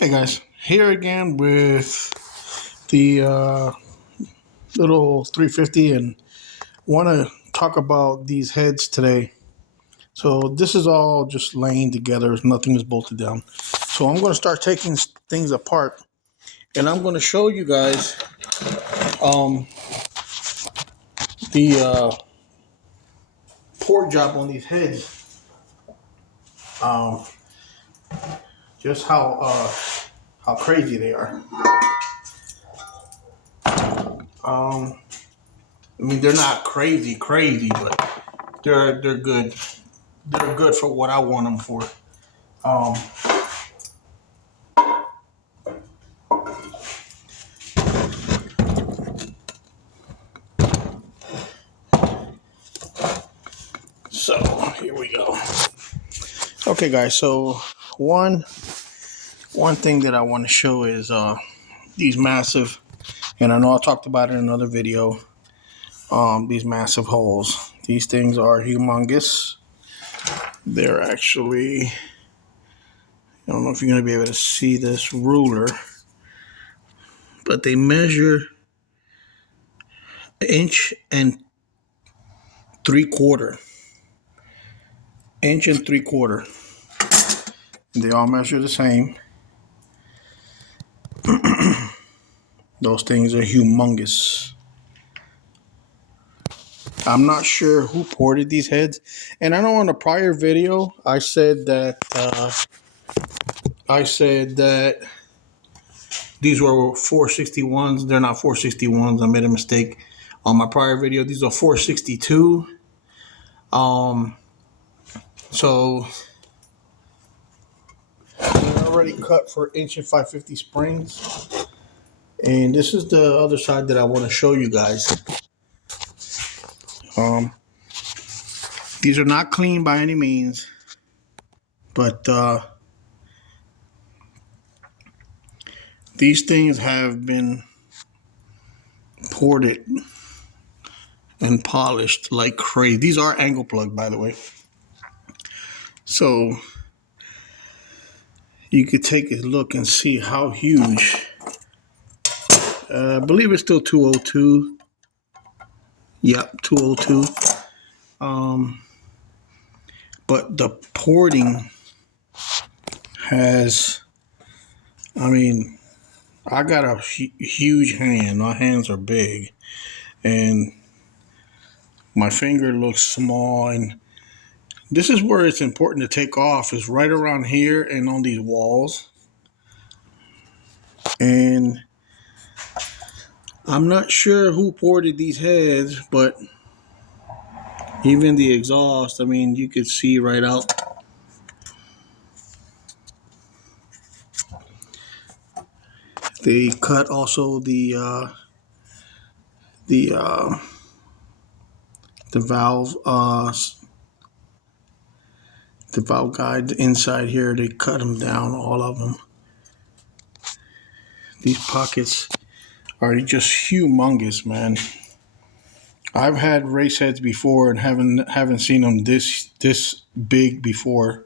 Hey guys, here again with the little 350 and want to talk about these heads today. So this is all just laying together, nothing is bolted down. So I'm going to start taking things apart and I'm going to show you guys the port job on these heads. Just how crazy they are. I mean, they're not crazy, but they're good. They're good for what I want them for. Um, so here we go. Okay, guys. So one thing that I want to show is these massive, and I know I talked about it in another video. These massive holes. These things are humongous. They're actually, I don't know if you're going to be able to see this ruler, but they measure 1.75 inches. 1.75 inches. They all measure the same. Those things are humongous. I'm not sure who ported these heads, and I know in a prior video I said that these were 461s. They're not 461s. I made a mistake on my prior video. These are 462. So they're already cut for 1.550 springs, and this is the other side that I want to show you guys. These are not clean by any means, but these things have been ported and polished like crazy. These are angle plug, by the way. So you could take a look and see how huge. I believe it's still 202. Yep, 202. But the porting has, I mean, I got a huge hand. My hands are big, and my finger looks small. And this is where it's important to take off, is right around here and on these walls. And I'm not sure who ported these heads, but even the exhaust, I mean, you could see right out. They cut also the valve the valve guide inside here. They cut them down, all of them. These pockets are just humongous, man. I've had race heads before and haven't seen them this big before.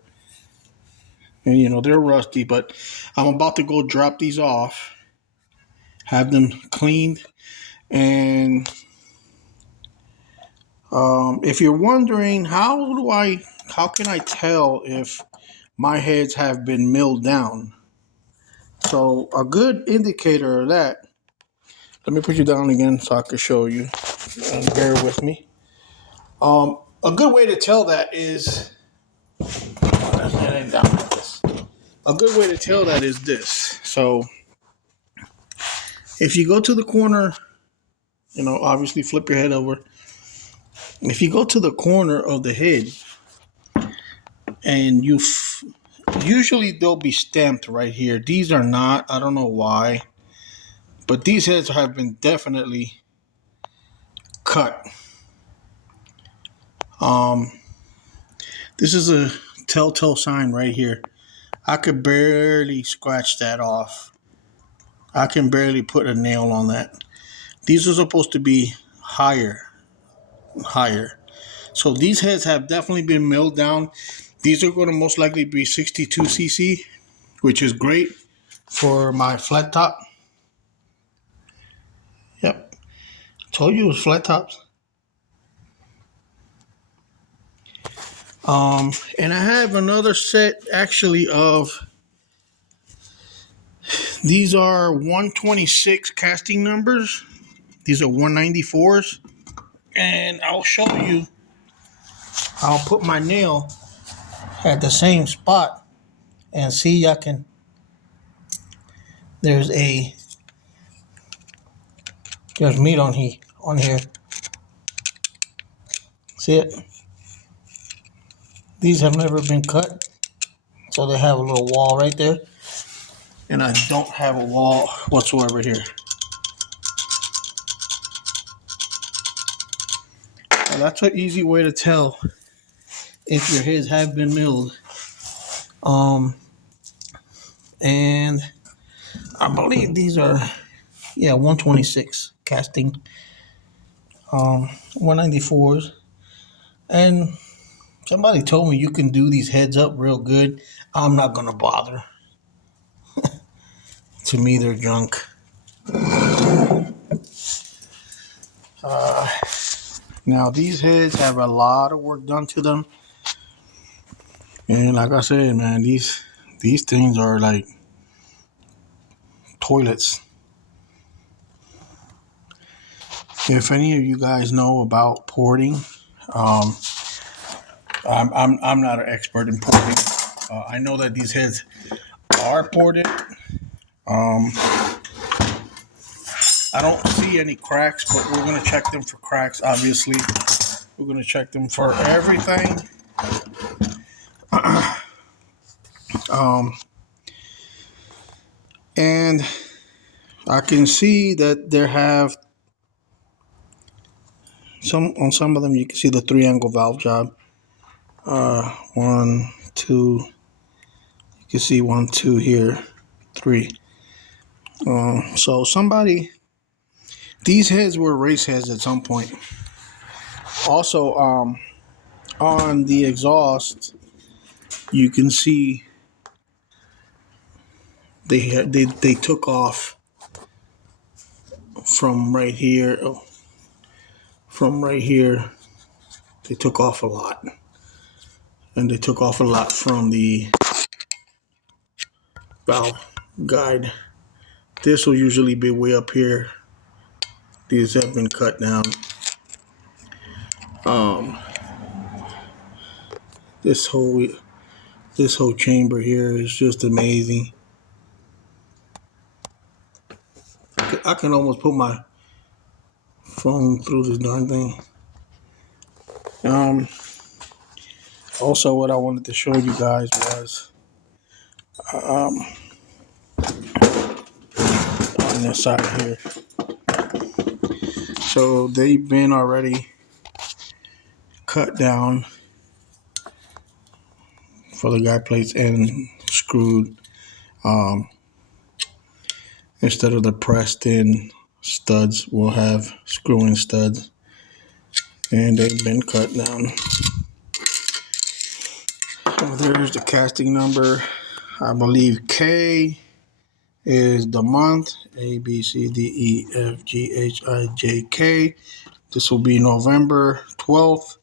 And you know, they're rusty, but I'm about to go drop these off, have them cleaned. And if you're wondering how can I tell if my heads have been milled down? So a good indicator of that, let me put you down again so I can show you. Bear with me. A good way to tell that is, a good way to tell that is this. So if you go to the corner, you know, obviously flip your head over. If you go to the corner of the head, and usually they'll be stamped right here. These are not. I don't know why, but these heads have been definitely cut. This is a telltale sign right here. I could barely scratch that off. I can barely put a nail on that. These are supposed to be higher. So these heads have definitely been milled down. These are going to most likely be 62cc, which is great for my flat top. Yep, told you it was flat tops. And I have another set actually of these are 126 casting numbers. These are 194s, and I'll show you. I'll put my nail at the same spot and see. I can. There's meat on here. See it? These have never been cut, so they have a little wall right there. And I don't have a wall whatsoever here. Now that's an easy way to tell if your heads have been milled. And I believe these are 126 casting, 194s. And somebody told me you can do these heads up real good. I'm not gonna bother. To me, they're junk. Now these heads have a lot of work done to them, and like I said, man, these things are like toilets. If any of you guys know about porting, I'm not an expert in porting. I know that these heads are ported. I don't see any cracks, but we're gonna check them for cracks. Obviously, we're gonna check them for everything. And I can see that there have on some of them. You can see the 3-angle valve job. 1, 2. You can see 1, 2 here, 3. So these heads were race heads at some point. Also, on the exhaust, you can see they took off from right here. From right here, they took off a lot, and they took off a lot from the valve guide. This will usually be way up here. These have been cut down. This whole chamber here is just amazing. I can almost put my phone through this darn thing. Also, what I wanted to show you guys was on this side here. So they've been already cut down for the guide plates and screwed. Instead of the pressed in studs, we'll have screw-in studs, and they've been cut down. So there's the casting number. I believe K is the month. A, B, C, D, E, F, G, H, I, J, K. This will be November 12th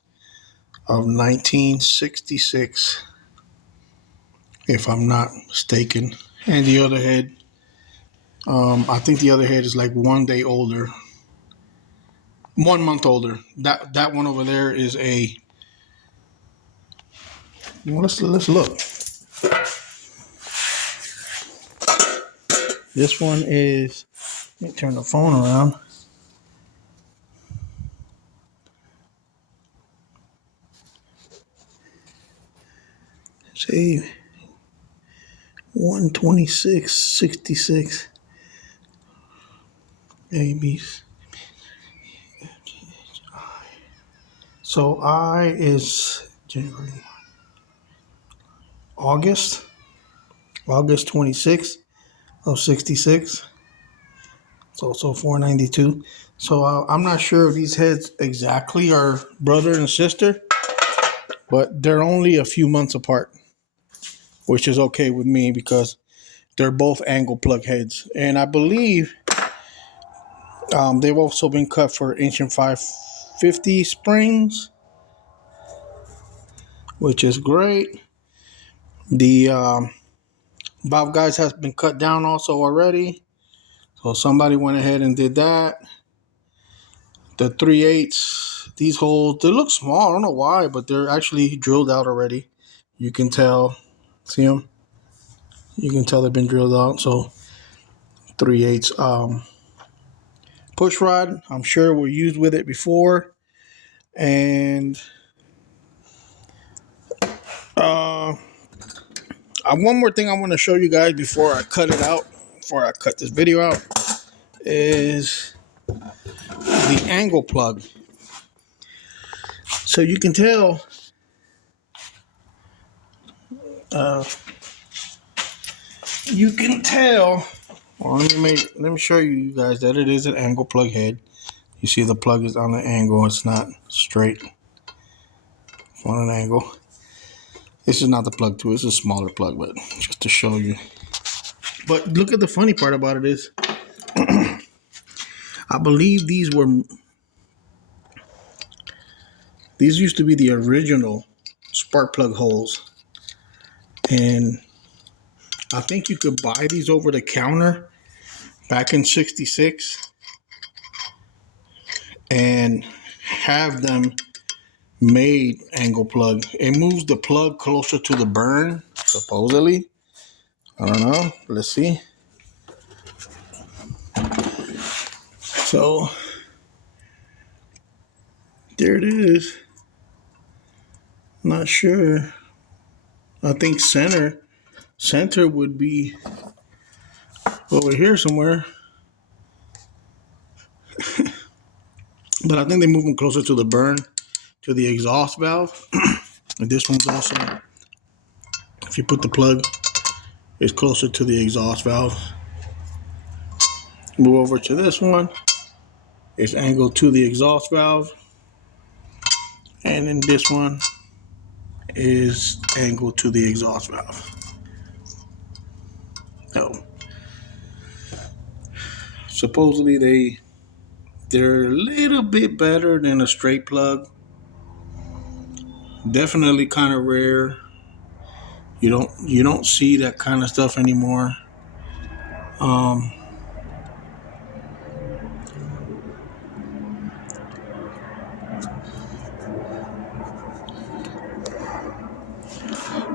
of 1966, if I'm not mistaken. And the other head, I think the other head is like 1 day older, 1 month older. That one over there is a. Let's look. This one is. Let me turn the phone around. Say 126.66. ABs. So I is January, August 26th of 66. It's also 492. So I'm not sure if these heads exactly are brother and sister, but they're only a few months apart, which is okay with me because They're both angle plug heads, and I believe they've also been cut for 1.550" springs, which is great. The valve guides has been cut down also already, so somebody went ahead and did that. The 3/8, these holes, they look small. I don't know why, but they're actually drilled out already. You can tell. See them? You can tell they've been drilled out. So 3/8 push rod. I'm sure we're used with it before. And one more thing I want to show you guys before I cut it out, before I cut this video out, is the angle plug. So you can tell well, let me show you guys that it is an angle plug head. You see the plug is on an angle. It's not straight. It's on an angle. This is not the plug too. It's a smaller plug, but just to show you. But look at the funny part about it is, I believe these used to be the original spark plug holes. And I think you could buy these over the counter back in '66 and have them made angle plug. It moves the plug closer to the burn, supposedly. I don't know. Let's see. So there it is. Not sure. I think center would be over here somewhere. But I think they move them closer to the burn, to the exhaust valve. And this one's also, if you put the plug, it's closer to the exhaust valve. Move over to this one. It's angled to the exhaust valve. And then this one is angled to the exhaust valve. No. Supposedly they're a little bit better than a straight plug. Definitely kind of rare. You don't see that kind of stuff anymore.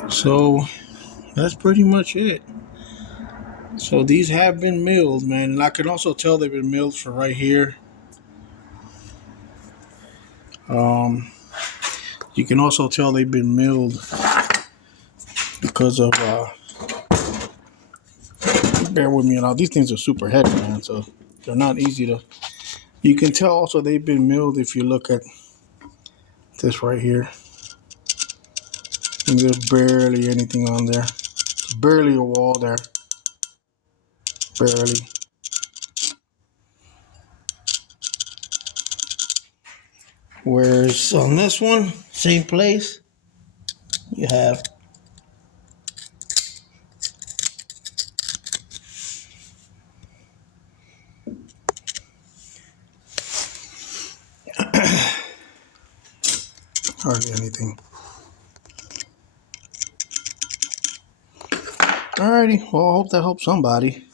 So that's pretty much it. So these have been milled, man, and I can also tell they've been milled for right here. You can also tell they've been milled because of bear with me, these things are super heavy, man, so they're not easy to. You can tell also they've been milled if you look at this right here. And there's barely anything on there. Barely a wall there. Barely. Whereas on this one, same place, you have hardly anything. Alrighty, well, I hope that helps somebody.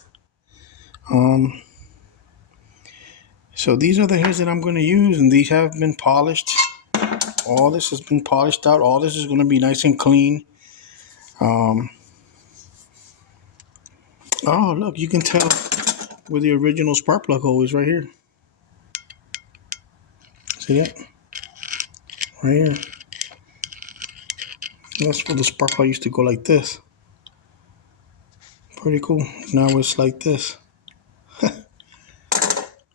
So these are the heads that I'm going to use, and these have been polished. All this has been polished out. All this is going to be nice and clean. Oh, look, you can tell where the original spark plug hole is right here. See that? Right here. That's where the spark plug used to go like this. Pretty cool. Now it's like this.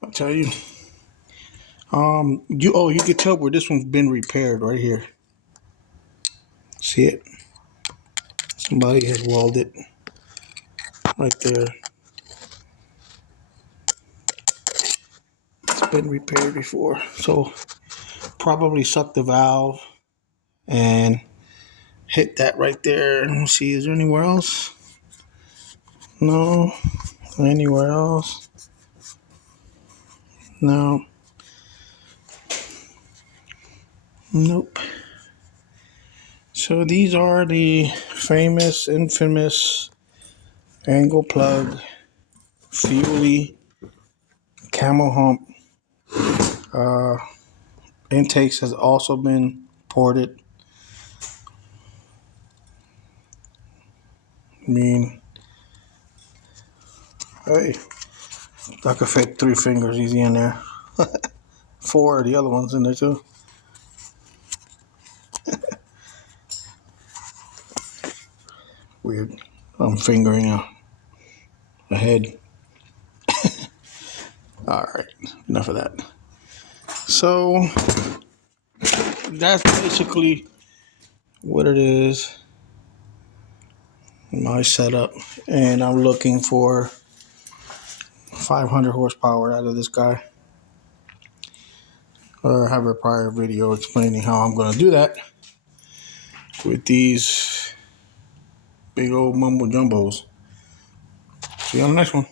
I'll tell you. You can tell where this one's been repaired right here. See it? Somebody has welded right there. It's been repaired before. So probably sucked the valve and hit that right there. Let's see, is there anywhere else? No. Anywhere else? No. Nope. So these are the famous, infamous angle plug, Fuely, camel hump. Intakes has also been ported. I mean, hey, I could fit 3 fingers easy in there. 4 of the other ones in there too. Weird. I'm fingering a head. Alright, enough of that. So, that's basically what it is. My setup. And I'm looking for 500 horsepower out of this guy. I have a prior video explaining how I'm going to do that with these big old mumbo jumbos. See you on the next one.